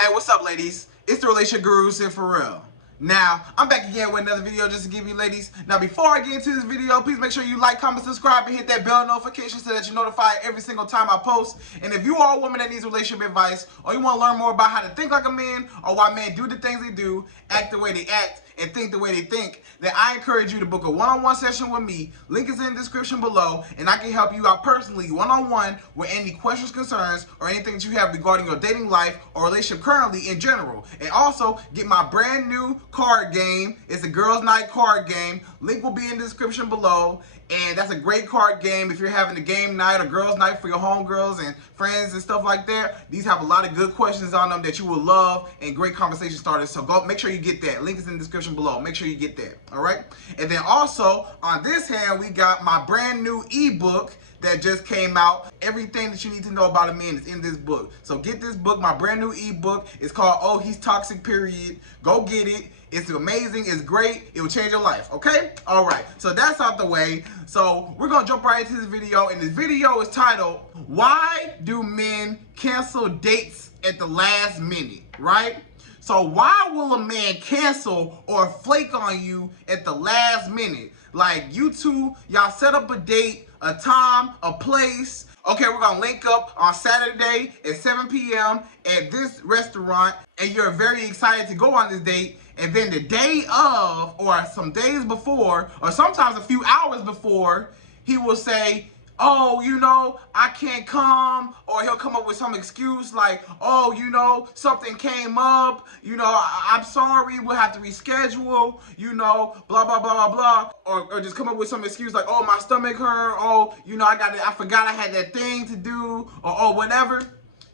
Hey, what's up, ladies? It's the relationship guru, Sydd Ferrell. Now, I'm back again with another video just to give you ladies. Now, before I get into this video, please make sure you like, comment, subscribe, and hit that bell notification so that you're notified every single time I post. And if you are a woman that needs relationship advice, or you want to learn more about how to think like a man, or why men do the things they do, act the way they act, and think the way they think, then I encourage you to book a one-on-one session with me. Link is in the description below, and I can help you out personally, one-on-one, with any questions, concerns, or anything that you have regarding your dating life or relationship currently in general. And also, get my brand new card game. It's a girls' night card game. Link will be in the description below, and that's a great card game if you're having a game night or girls' night for your homegirls and friends and stuff like that. These have a lot of good questions on them that you will love and great conversation starters. So go make sure you get that. Link is in the description below. Make sure you get that. All right. And then also on this hand, we got my brand new ebook that just came out. Everything that you need to know about a man is in this book. So get this book, my brand new ebook. It's called Oh, He's Toxic, period. Go get it. It's amazing. It's great. It will change your life. Okay? All right. So that's out the way. So we're going to jump right into this video. And this video is titled, Why Do Men Cancel Dates at the Last Minute? Right? So why will a man cancel or flake on you at the last minute? Like you two, y'all set up a date, a time, a place. Okay, we're gonna link up on Saturday at 7 p.m. at this restaurant, and you're very excited to go on this date. And then the day of, or some days before, or sometimes a few hours before, he will say, oh, you know, I can't come, or he'll come up with some excuse like, oh, you know, something came up, you know, I'm sorry, we'll have to reschedule, you know, blah, blah, blah, blah, blah, or just come up with some excuse like, oh, my stomach hurt, oh, you know, I forgot I had that thing to do, or oh, whatever,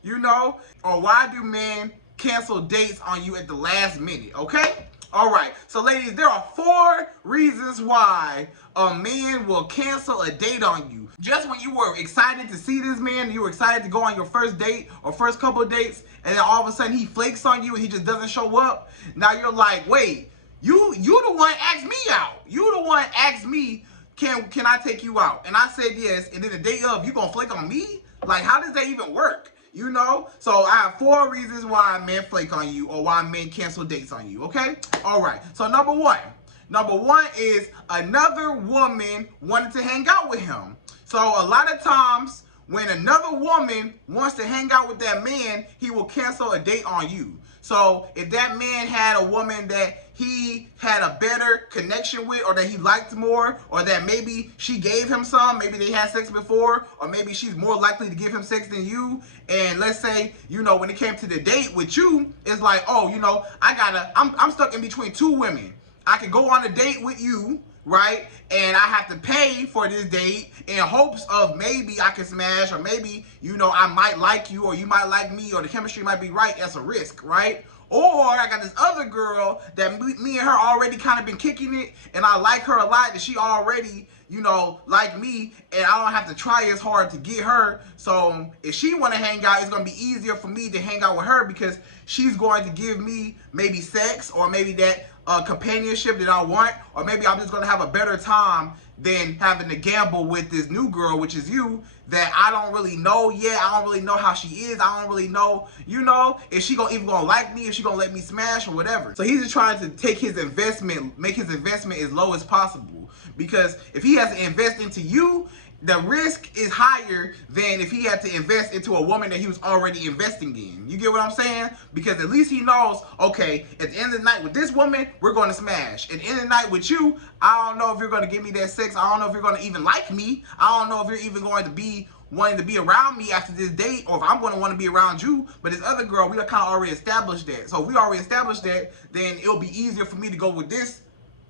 you know, or why do men cancel dates on you at the last minute, okay? All right, so ladies, there are 4 reasons why a man will cancel a date on you. Just when you were excited to see this man, you were excited to go on your first date or first couple of dates, and then all of a sudden he flakes on you and he just doesn't show up. Now you're like, wait, you the one asked me out. You the one asked me, can I take you out? And I said yes, and then the day of, you gonna flake on me? Like, how does that even work? You know? So I have 4 reasons why men flake on you or why men cancel dates on you, okay? All right, so number one is another woman wanted to hang out with him. So a lot of times when another woman wants to hang out with that man, he will cancel a date on you. So if that man had a woman that he had a better connection with, or that he liked more, or that maybe she gave him some, maybe they had sex before, or maybe she's more likely to give him sex than you, and let's say, you know, when it came to the date with you, it's like, oh, you know, I'm stuck in between 2 women. I could go on a date with you, right? And I have to pay for this date in hopes of maybe I can smash, or maybe, you know, I might like you, or you might like me, or the chemistry might be right. That's a risk, right? Or I got this other girl that me and her already kind of been kicking it, and I like her a lot, that she already, you know, like me, and I don't have to try as hard to get her. So if she want to hang out, it's going to be easier for me to hang out with her because she's going to give me maybe sex, or maybe that companionship that I want, or maybe I'm just going to have a better time than having to gamble with this new girl, which is you, that I don't really know yet. I don't really know how she is. I don't really know, you know, if she even gonna like me, if she gonna let me smash or whatever. So he's just trying to take his investment, make his investment as low as possible. Because if he has to invest into you, the risk is higher than if he had to invest into a woman that he was already investing in. You get what I'm saying? Because at least he knows, okay, at the end of the night with this woman, we're going to smash. At the end of the night with you, I don't know if you're going to give me that sex. I don't know if you're going to even like me. I don't know if you're even going to be wanting to be around me after this date, or if I'm going to want to be around you. But this other girl, we kind of already established that. So if we already established that, then it'll be easier for me to go with this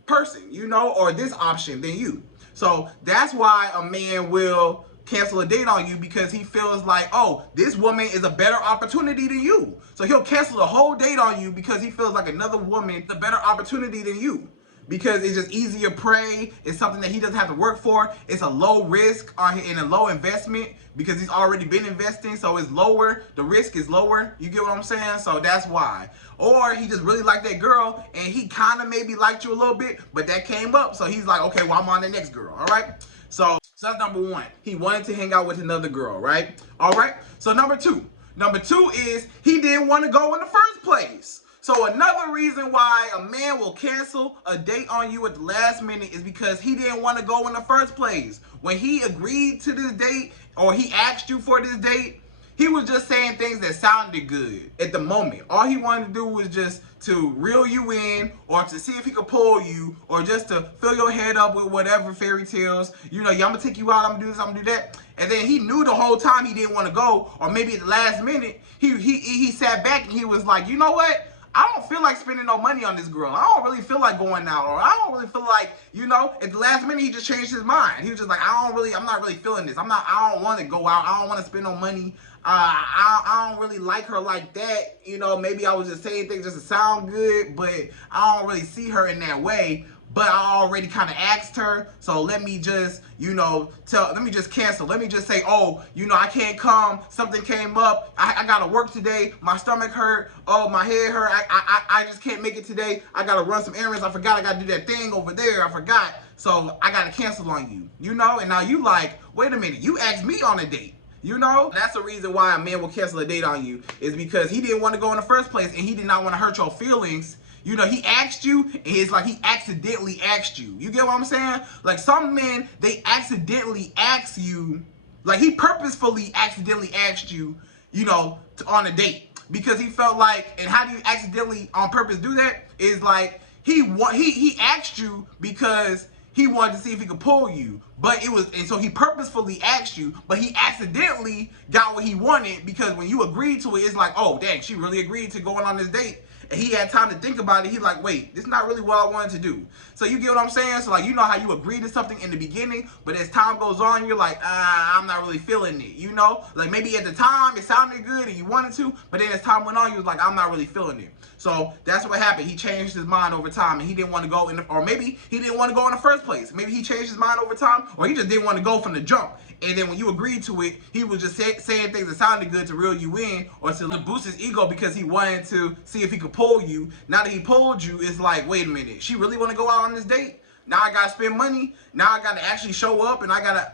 person, you know, or this option than you. So that's why a man will cancel a date on you, because he feels like, oh, this woman is a better opportunity than you. So he'll cancel the whole date on you because he feels like another woman is a better opportunity than you. Because it's just easier prey. It's something that he doesn't have to work for. It's a low risk and a low investment because he's already been investing. So it's lower. The risk is lower. You get what I'm saying? So that's why. Or he just really liked that girl and he kind of maybe liked you a little bit, but that came up. So he's like, okay, well, I'm on the next girl. All right. So that's number one. He wanted to hang out with another girl, right? All right. So number two Number two is he didn't want to go in the first place. So another reason why a man will cancel a date on you at the last minute is because he didn't want to go in the first place. When he agreed to this date or he asked you for this date, he was just saying things that sounded good at the moment. All he wanted to do was just to reel you in or to see if he could pull you or just to fill your head up with whatever fairy tales. You know, yeah, I'm going to take you out, I'm going to do this, I'm going to do that. And then he knew the whole time he didn't want to go, or maybe at the last minute, he sat back and he was like, you know what? I don't feel like spending no money on this girl. I don't really feel like going out, or I don't really feel like, you know, at the last minute he just changed his mind. He was just like, I'm not really feeling this. I don't want to go out. I don't want to spend no money. I don't really like her like that. You know, maybe I was just saying things just to sound good, but I don't really see her in that way. But I already kind of asked her, so let me just, you know, let me just cancel. Let me just say, oh, you know, I can't come. Something came up. I got to work today. My stomach hurt. Oh, my head hurt. I just can't make it today. I got to run some errands. I forgot I got to do that thing over there. I forgot. So I got to cancel on you, you know? And now you like, wait a minute, you asked me on a date. You know, that's the reason why a man will cancel a date on you, is because he didn't want to go in the first place and he did not want to hurt your feelings. You know, he asked you, and it's like he accidentally asked you. You get what I'm saying? Like, some men, they accidentally ask you, like, he purposefully accidentally asked you, you know, on a date. Because he felt like, and how do you accidentally on purpose do that? Is like, he asked you because he wanted to see if he could pull you. And so he purposefully asked you, but he accidentally got what he wanted, because when you agreed to it, it's like, oh, dang, she really agreed to going on this date. And he had time to think about it. He's like, wait, this is not really what I wanted to do. So you get what I'm saying? So, like, you know how you agree to something in the beginning, but as time goes on, you're like, I'm not really feeling it, you know? Like, maybe at the time it sounded good and you wanted to, but then as time went on, you was like, I'm not really feeling it. So that's what happened. He changed his mind over time, and he didn't want to go or maybe he didn't want to go in the first place. Maybe he changed his mind over time, or he just didn't want to go from the jump. And then when you agreed to it, he was just saying things that sounded good to reel you in, or to boost his ego because he wanted to see if he could pull you. Now that he pulled you, it's like, wait a minute, she really want to go out on this date? Now I gotta spend money. Now I gotta actually show up, and I gotta,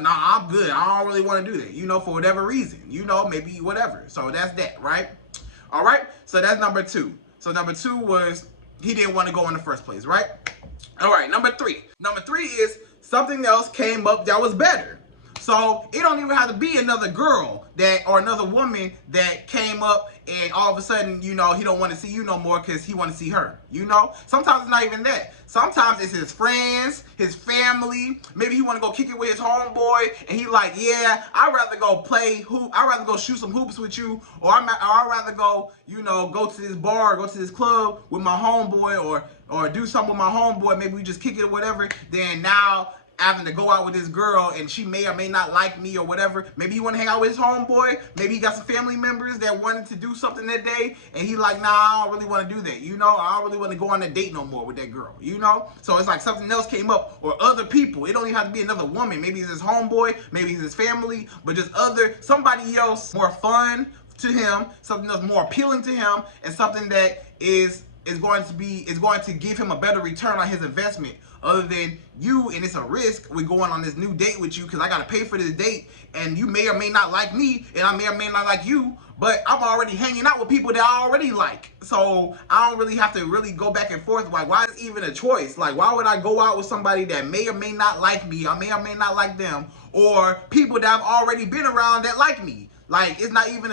nah, I'm good. I don't really want to do that, you know, for whatever reason, you know, maybe whatever. So that's that, right? All right. So that's number two. So number two was he didn't want to go in the first place, right? All right. Number three. Number three is something else came up that was better. So it don't even have to be another girl or another woman that came up and all of a sudden, you know, he don't want to see you no more because he want to see her, you know? Sometimes it's not even that. Sometimes it's his friends, his family. Maybe he want to go kick it with his homeboy, and he like, yeah, I'd rather go play hoop. I'd rather go shoot some hoops with you, or I'd rather go, you know, go to this bar, go to this club with my homeboy, or do something with my homeboy. Maybe we just kick it or whatever. Then now, having to go out with this girl, and she may or may not like me or whatever. Maybe he want to hang out with his homeboy. Maybe he got some family members that wanted to do something that day, and he like, nah, I don't really want to do that, you know? I don't really want to go on a date no more with that girl, you know? So it's like something else came up, or other people. It don't even have to be another woman. Maybe it's his homeboy, maybe it's his family, but just somebody else more fun to him, something that's more appealing to him, and something that is going to give him a better return on his investment, other than you, and it's a risk with going on this new date with you, because I got to pay for this date, and you may or may not like me, and I may or may not like you, but I'm already hanging out with people that I already like. So I don't really have to really go back and forth. Like, why is it even a choice? Like, why would I go out with somebody that may or may not like me, I may or may not like them, or people that I've already been around that like me? Like, it's not even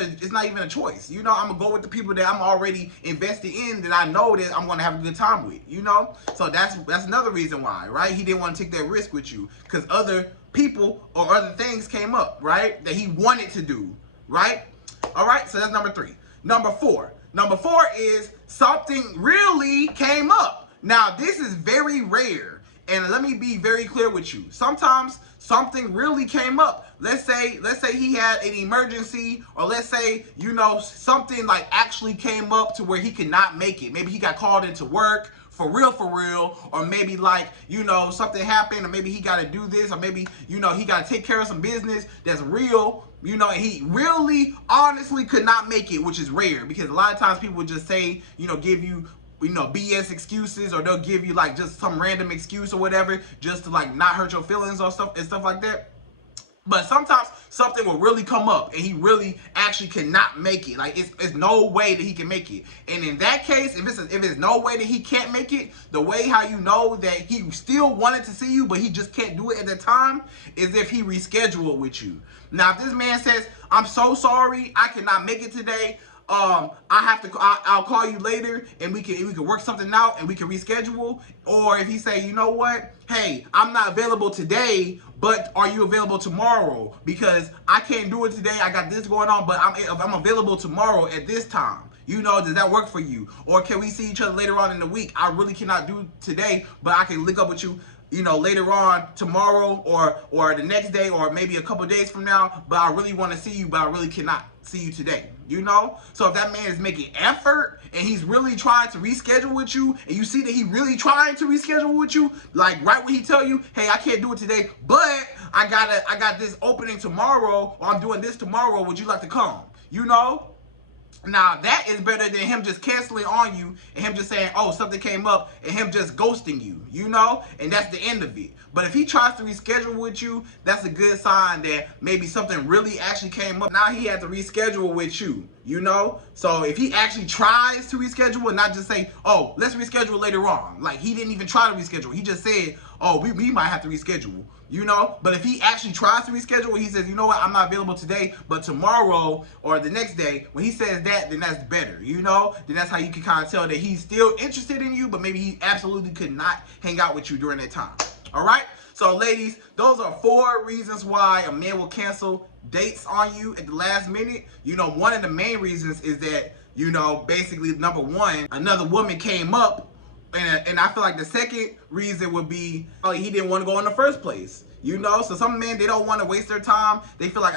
a choice. You know, I'm gonna go with the people that I'm already invested in, that I know that I'm gonna have a good time with, you know? So that's another reason why, right? He didn't want to take that risk with you, because other people or other things came up, right? That he wanted to do, right? All right, so that's number three. Number four. Number four is something really came up. Now, this is very rare, and let me be very clear with you. Sometimes something really came up. Let's say he had an emergency, or let's say, you know, something like actually came up to where he could not make it. Maybe he got called into work for real, or maybe like, you know, something happened, or maybe he got to do this, or maybe, you know, he got to take care of some business that's real, you know, and he really honestly could not make it, which is rare, because a lot of times people would just say, you know, give you, you know, BS excuses, or they'll give you like just some random excuse or whatever, just to like not hurt your feelings or stuff like that. But sometimes something will really come up and he really actually cannot make it. Like it's no way that he can make it. And in that case, if it's no way that he can't make it, the way how you know that he still wanted to see you but he just can't do it at the time is if he rescheduled with you. Now if this man says, I'm so sorry, I cannot make it today. I'll call you later and we can work something out and we can reschedule. Or if he say, you know what, hey, I'm not available today, but are you available tomorrow? Because I can't do it today, I got this going on, but I'm available tomorrow at this time. You know, does that work for you? Or can we see each other later on in the week? I really cannot do today, but I can link up with you, you know, later on tomorrow or the next day or maybe a couple days from now, but I really want to see you, but I really cannot see you today, you know? So if that man is making effort and he's really trying to reschedule with you and you see that he really trying to reschedule with you, like right when he tell you, hey, I can't do it today, but I got this opening tomorrow, or I'm doing this tomorrow, would you like to come? You know? Now that is better than him just canceling on you and him just saying, oh, something came up, and him just ghosting you, you know? And that's the end of it. But if he tries to reschedule with you, that's a good sign that maybe something really actually came up. Now he had to reschedule with you, you know? So if he actually tries to reschedule and not just say, oh, let's reschedule later on. Like he didn't even try to reschedule. He just said, oh, we might have to reschedule. You know, but if he actually tries to reschedule, he says, you know what, I'm not available today, but tomorrow or the next day, when he says that, then that's better, you know? Then that's how you can kind of tell that he's still interested in you, but maybe he absolutely could not hang out with you during that time. All right? So ladies, those are 4 reasons why a man will cancel dates on you at the last minute. You know, one of the main reasons is that, you know, basically number 1, another woman came up. And I feel like the second reason would be, oh, he didn't want to go in the first place. You know, so some men, they don't want to waste their time. They feel like,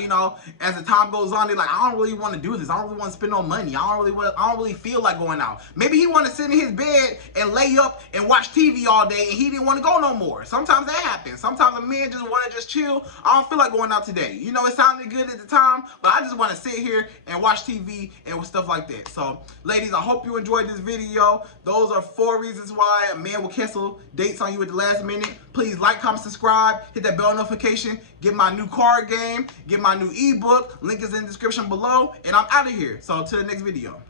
you know, as the time goes on, they're like, I don't really want to do this. I don't really want to spend no money. I don't really feel like going out. Maybe he want to sit in his bed and lay up and watch TV all day and he didn't want to go no more. Sometimes that happens. Sometimes a man just want to just chill. I don't feel like going out today. You know, it sounded good at the time, but I just want to sit here and watch TV and stuff like that. So, ladies, I hope you enjoyed this video. Those are 4 reasons why a man will cancel dates on you at the last minute. Please like, comment, subscribe, hit that bell notification, get my new card game, get my new ebook. Link is in the description below, and I'm out of here. So, till the next video.